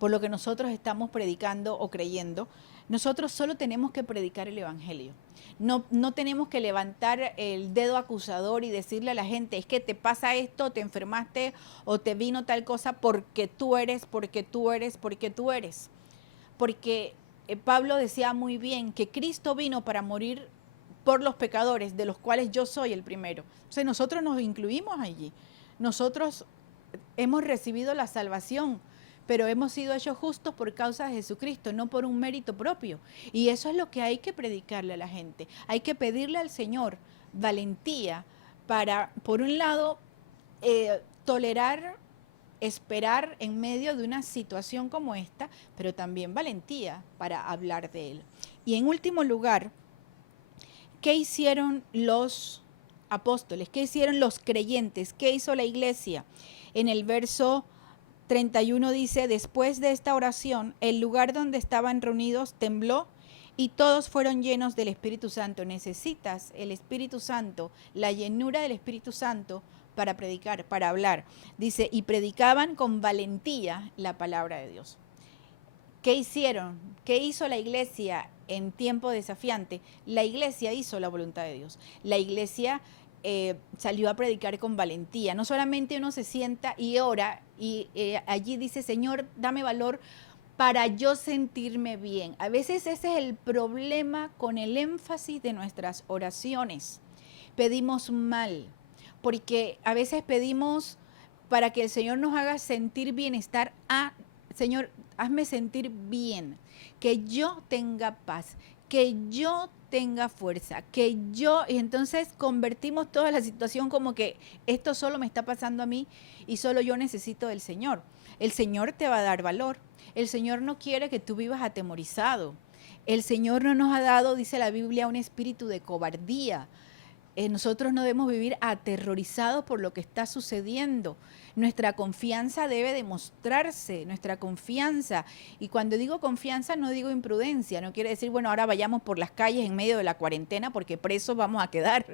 por lo que nosotros estamos predicando o creyendo. Nosotros solo tenemos que predicar el Evangelio. No tenemos que levantar el dedo acusador y decirle a la gente, es que te pasa esto, te enfermaste o te vino tal cosa porque tú eres, porque tú eres, porque tú eres. Porque Pablo decía muy bien que Cristo vino para morir por los pecadores, de los cuales yo soy el primero. O sea, nosotros nos incluimos allí. Nosotros hemos recibido la salvación, pero hemos sido hechos justos por causa de Jesucristo, no por un mérito propio. Y eso es lo que hay que predicarle a la gente. Hay que pedirle al Señor valentía para, por un lado, tolerar, esperar en medio de una situación como esta, pero también valentía para hablar de Él. Y en último lugar, ¿qué hicieron los apóstoles? ¿Qué hicieron los creyentes? ¿Qué hizo la iglesia? En el verso 31 dice, después de esta oración, el lugar donde estaban reunidos tembló y todos fueron llenos del Espíritu Santo. Necesitas el Espíritu Santo, la llenura del Espíritu Santo para predicar, para hablar. Dice, y predicaban con valentía la palabra de Dios. ¿Qué hicieron? ¿Qué hizo la iglesia en tiempo desafiante? La iglesia hizo la voluntad de Dios. La iglesia salió a predicar con valentía. No solamente uno se sienta y ora y allí dice, Señor, dame valor para yo sentirme bien. A veces ese es el problema con el énfasis de nuestras oraciones. Pedimos mal, porque a veces pedimos para que el Señor nos haga sentir bienestar. Señor, hazme sentir bien, que yo tenga paz, que yo tenga fuerza, que yo, y entonces convertimos toda la situación como que esto solo me está pasando a mí y solo yo necesito del Señor. El Señor te va a dar valor. El Señor no quiere que tú vivas atemorizado. El Señor no nos ha dado, dice la Biblia, un espíritu de cobardía. Nosotros no debemos vivir aterrorizados por lo que está sucediendo. Nuestra confianza debe demostrarse, nuestra confianza. Y cuando digo confianza no digo imprudencia, no quiere decir, bueno, ahora vayamos por las calles en medio de la cuarentena porque presos vamos a quedar.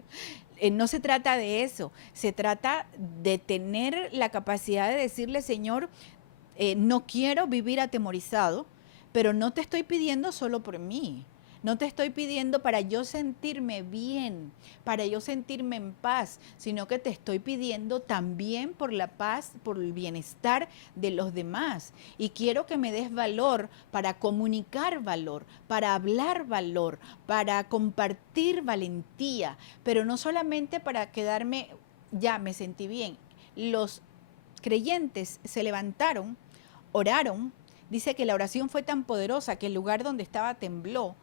No se trata de eso, se trata de tener la capacidad de decirle, Señor, no quiero vivir atemorizado, pero no te estoy pidiendo solo por mí. No te estoy pidiendo para yo sentirme bien, para yo sentirme en paz, sino que te estoy pidiendo también por la paz, por el bienestar de los demás. Y quiero que me des valor para comunicar valor, para hablar valor, para compartir valentía, pero no solamente para quedarme, ya me sentí bien. Los creyentes se levantaron, oraron. Dice que la oración fue tan poderosa que el lugar donde estaba tembló.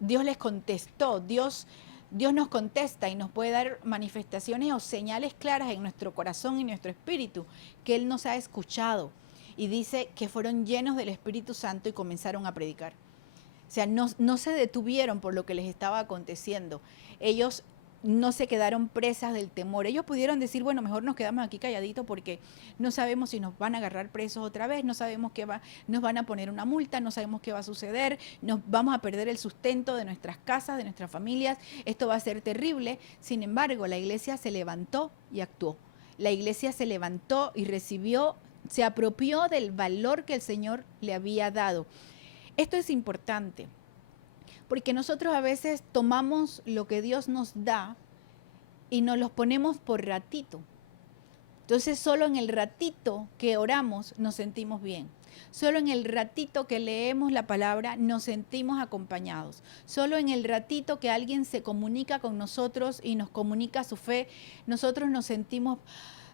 Dios les contestó, Dios nos contesta y nos puede dar manifestaciones o señales claras en nuestro corazón y nuestro espíritu, que Él nos ha escuchado. Y dice que fueron llenos del Espíritu Santo y comenzaron a predicar. O sea, no se detuvieron por lo que les estaba aconteciendo. Ellos no se quedaron presas del temor. Ellos pudieron decir, bueno, mejor nos quedamos aquí calladitos porque no sabemos si nos van a agarrar presos otra vez, no sabemos nos van a poner una multa, no sabemos qué va a suceder, nos vamos a perder el sustento de nuestras casas, de nuestras familias, esto va a ser terrible. Sin embargo, la iglesia se levantó y actuó. La iglesia se levantó y recibió, se apropió del valor que el Señor le había dado. Esto es importante, porque nosotros a veces tomamos lo que Dios nos da y nos los ponemos por ratito. Entonces solo en el ratito que oramos nos sentimos bien. Solo en el ratito que leemos la palabra nos sentimos acompañados. Solo en el ratito que alguien se comunica con nosotros y nos comunica su fe, nosotros nos sentimos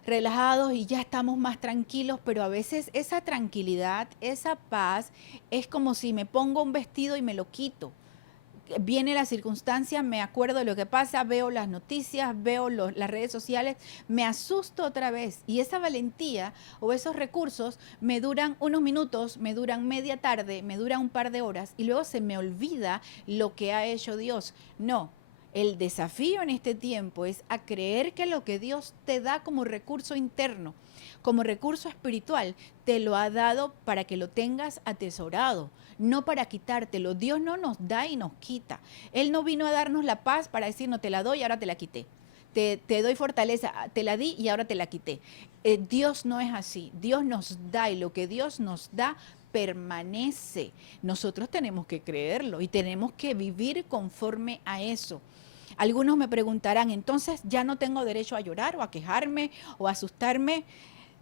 relajados y ya estamos más tranquilos, pero a veces esa tranquilidad, esa paz, es como si me pongo un vestido y me lo quito. Viene la circunstancia, me acuerdo de lo que pasa, veo las noticias, veo las redes sociales, me asusto otra vez. Y esa valentía o esos recursos me duran unos minutos, me duran media tarde, me duran un par de horas y luego se me olvida lo que ha hecho Dios. No, el desafío en este tiempo es a creer que lo que Dios te da como recurso interno, como recurso espiritual, te lo ha dado para que lo tengas atesorado, no para quitártelo. Dios no nos da y nos quita. Él no vino a darnos la paz para decir, no te la doy y ahora te la quité. Te doy fortaleza, te la di y ahora te la quité. Dios no es así. Dios nos da y lo que Dios nos da permanece. Nosotros tenemos que creerlo y tenemos que vivir conforme a eso. Algunos me preguntarán, entonces ya no tengo derecho a llorar o a quejarme o a asustarme.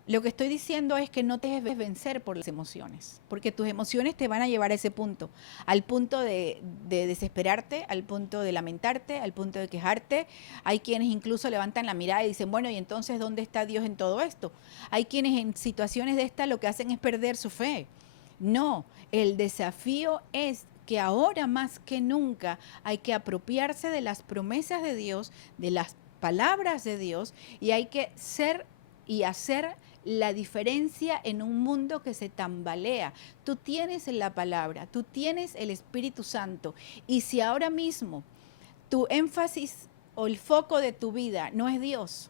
Lo que estoy diciendo es que no te dejes vencer por las emociones, porque tus emociones te van a llevar a ese punto, al punto de desesperarte, al punto de lamentarte, al punto de quejarte. Hay quienes incluso levantan la mirada y dicen, bueno, ¿y entonces dónde está Dios en todo esto? Hay quienes en situaciones de estas lo que hacen es perder su fe. No, el desafío es que ahora más que nunca hay que apropiarse de las promesas de Dios, de las palabras de Dios, y hay que ser y hacer la diferencia en un mundo que se tambalea. Tú tienes la palabra, tú tienes el Espíritu Santo, y si ahora mismo tu énfasis o el foco de tu vida no es Dios,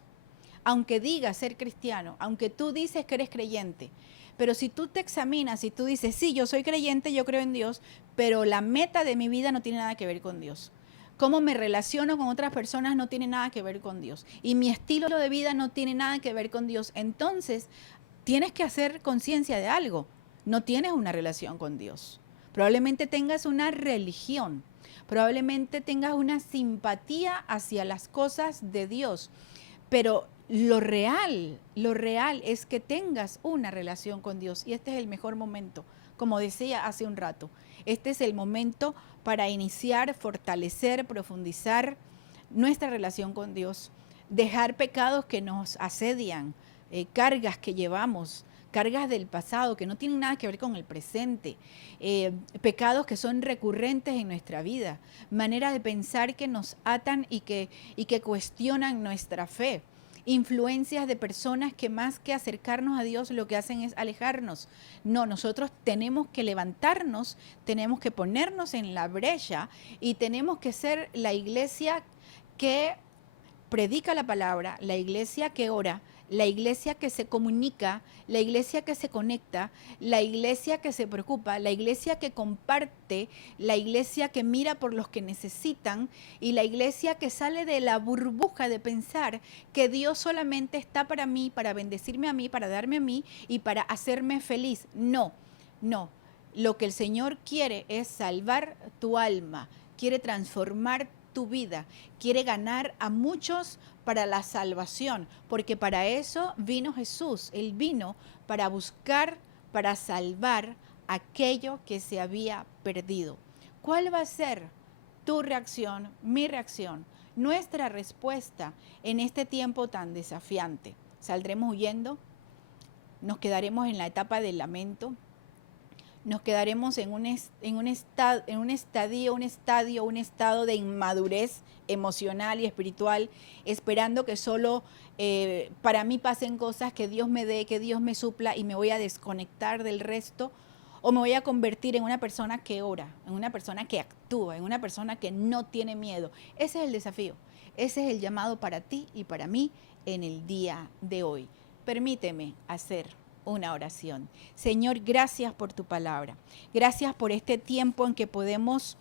aunque digas ser cristiano, aunque tú dices que eres creyente, pero si tú te examinas y tú dices, sí, yo soy creyente, yo creo en Dios, pero la meta de mi vida no tiene nada que ver con Dios. Cómo me relaciono con otras personas no tiene nada que ver con Dios. Y mi estilo de vida no tiene nada que ver con Dios. Entonces, tienes que hacer conciencia de algo. No tienes una relación con Dios. Probablemente tengas una religión. Probablemente tengas una simpatía hacia las cosas de Dios. Pero lo real es que tengas una relación con Dios. Y este es el mejor momento. Como decía hace un rato, este es el momento para iniciar, fortalecer, profundizar nuestra relación con Dios, dejar pecados que nos asedian, cargas que llevamos, cargas del pasado que no tienen nada que ver con el presente, pecados que son recurrentes en nuestra vida, maneras de pensar que nos atan y que cuestionan nuestra fe. Influencias de personas que más que acercarnos a Dios lo que hacen es alejarnos. No, nosotros tenemos que levantarnos, tenemos que ponernos en la brecha y tenemos que ser la iglesia que predica la palabra, la iglesia que ora, la iglesia que se comunica, la iglesia que se conecta, la iglesia que se preocupa, la iglesia que comparte, la iglesia que mira por los que necesitan y la iglesia que sale de la burbuja de pensar que Dios solamente está para mí, para bendecirme a mí, para darme a mí y para hacerme feliz. No, no. Lo que el Señor quiere es salvar tu alma, quiere transformar tu vida, quiere ganar a muchos para la salvación, porque para eso vino Jesús. Él vino para buscar, para salvar aquello que se había perdido. ¿Cuál va a ser tu reacción, mi reacción, nuestra respuesta en este tiempo tan desafiante? ¿Saldremos huyendo? ¿Nos quedaremos en la etapa del lamento? ¿Nos quedaremos en un estado de inmadurez emocional y espiritual, esperando que solo para mí pasen cosas, que Dios me dé, que Dios me supla y me voy a desconectar del resto? ¿O me voy a convertir en una persona que ora, en una persona que actúa, en una persona que no tiene miedo? Ese es el desafío, ese es el llamado para ti y para mí en el día de hoy. Permíteme hacer una oración. Señor, gracias por tu palabra. Gracias por este tiempo en que podemos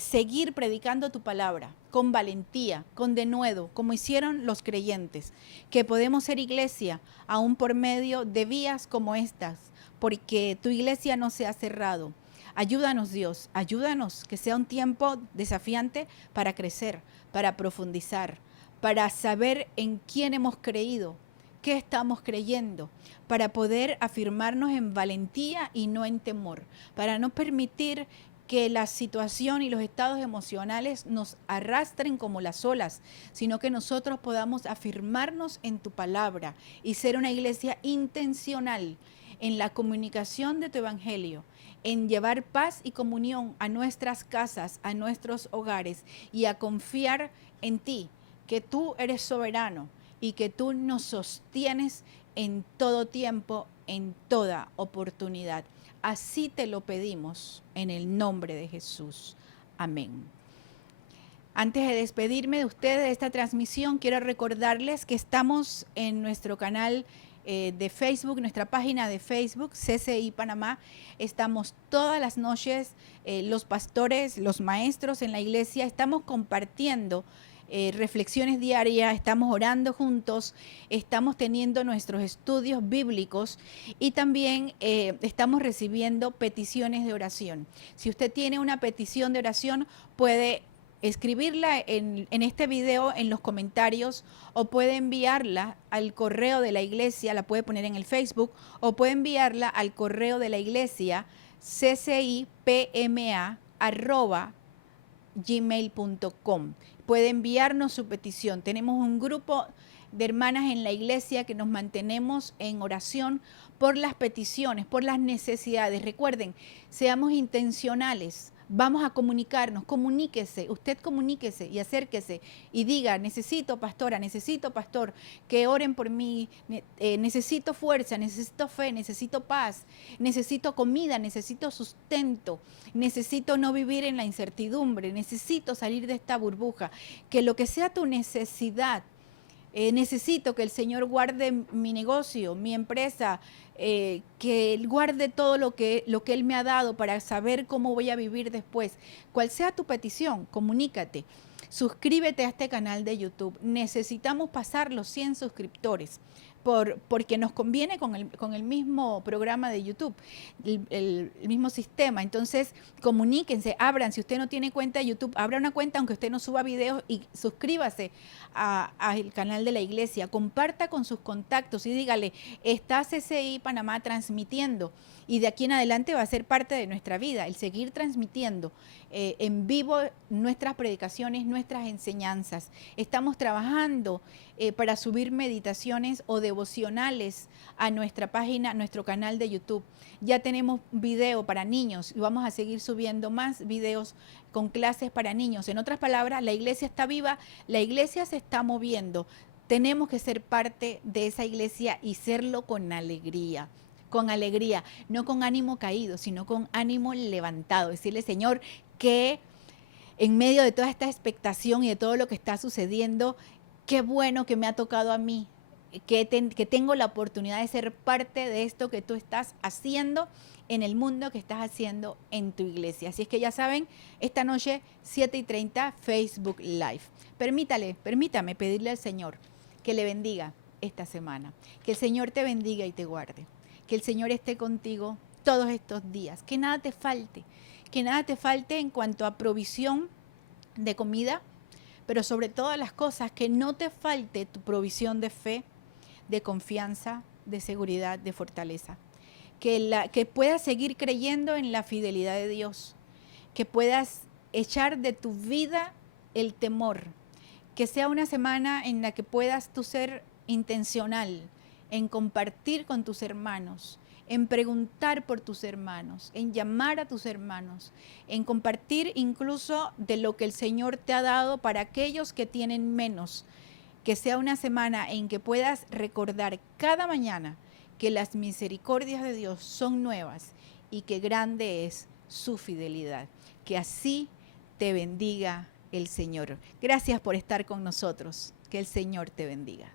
seguir predicando tu palabra con valentía, con denuedo, como hicieron los creyentes. Que podemos ser iglesia aún por medio de vías como estas, porque tu iglesia no se ha cerrado. Ayúdanos, Dios, ayúdanos que sea un tiempo desafiante para crecer, para profundizar, para saber en quién hemos creído, qué estamos creyendo, para poder afirmarnos en valentía y no en temor, para no permitir que la situación y los estados emocionales nos arrastren como las olas, sino que nosotros podamos afirmarnos en tu palabra y ser una iglesia intencional en la comunicación de tu evangelio, en llevar paz y comunión a nuestras casas, a nuestros hogares y a confiar en ti, que tú eres soberano y que tú nos sostienes en todo tiempo, en toda oportunidad. Así te lo pedimos en el nombre de Jesús. Amén. Antes de despedirme de ustedes de esta transmisión, quiero recordarles que estamos en nuestro canal de Facebook, nuestra página de Facebook, CCI Panamá. Estamos todas las noches, los pastores, los maestros en la iglesia, estamos compartiendo reflexiones diarias, estamos orando juntos, estamos teniendo nuestros estudios bíblicos y también estamos recibiendo peticiones de oración. Si usted tiene una petición de oración, puede escribirla en este video en los comentarios o puede enviarla al correo de la iglesia, la puede poner en el Facebook o puede enviarla al correo de la iglesia ccipma@gmail.com. Puede enviarnos su petición. Tenemos un grupo de hermanas en la iglesia que nos mantenemos en oración por las peticiones, por las necesidades. Recuerden, seamos intencionales. Vamos a comunicarnos, comuníquese, usted comuníquese y acérquese y diga, necesito pastora, necesito pastor, que oren por mí, necesito fuerza, necesito fe, necesito paz, necesito comida, necesito sustento, necesito no vivir en la incertidumbre, necesito salir de esta burbuja, que lo que sea tu necesidad, necesito que el Señor guarde mi negocio, mi empresa, que Él guarde todo lo que Él me ha dado para saber cómo voy a vivir después. Cual sea tu petición, comunícate. Suscríbete a este canal de YouTube. Necesitamos pasar los 100 suscriptores porque nos conviene con el mismo programa de YouTube, el mismo sistema. Entonces, comuníquense, abran. Si usted no tiene cuenta de YouTube, abra una cuenta aunque usted no suba videos y suscríbase al canal de la iglesia. Comparta con sus contactos y dígale, está CCI Panamá transmitiendo. Y de aquí en adelante va a ser parte de nuestra vida, el seguir transmitiendo en vivo nuestras predicaciones, nuestras enseñanzas. Estamos trabajando para subir meditaciones o devocionales a nuestra página, a nuestro canal de YouTube. Ya tenemos video para niños y vamos a seguir subiendo más videos con clases para niños. En otras palabras, la iglesia está viva, la iglesia se está moviendo. Tenemos que ser parte de esa iglesia y serlo con alegría. Con alegría, no con ánimo caído, sino con ánimo levantado. Decirle, Señor, que en medio de toda esta expectación y de todo lo que está sucediendo, qué bueno que me ha tocado a mí, que tengo la oportunidad de ser parte de esto que tú estás haciendo en el mundo, que estás haciendo en tu iglesia. Así es que ya saben, esta noche 7:30 Facebook Live. Permítame pedirle al Señor que le bendiga esta semana, que el Señor te bendiga y te guarde. Que el Señor esté contigo todos estos días. Que nada te falte. Que nada te falte en cuanto a provisión de comida, pero sobre todas las cosas, que no te falte tu provisión de fe, de confianza, de seguridad, de fortaleza. Que puedas seguir creyendo en la fidelidad de Dios. Que puedas echar de tu vida el temor. Que sea una semana en la que puedas tú ser intencional en compartir con tus hermanos, en preguntar por tus hermanos, en llamar a tus hermanos, en compartir incluso de lo que el Señor te ha dado para aquellos que tienen menos. Que sea una semana en que puedas recordar cada mañana que las misericordias de Dios son nuevas y que grande es su fidelidad. Que así te bendiga el Señor. Gracias por estar con nosotros. Que el Señor te bendiga.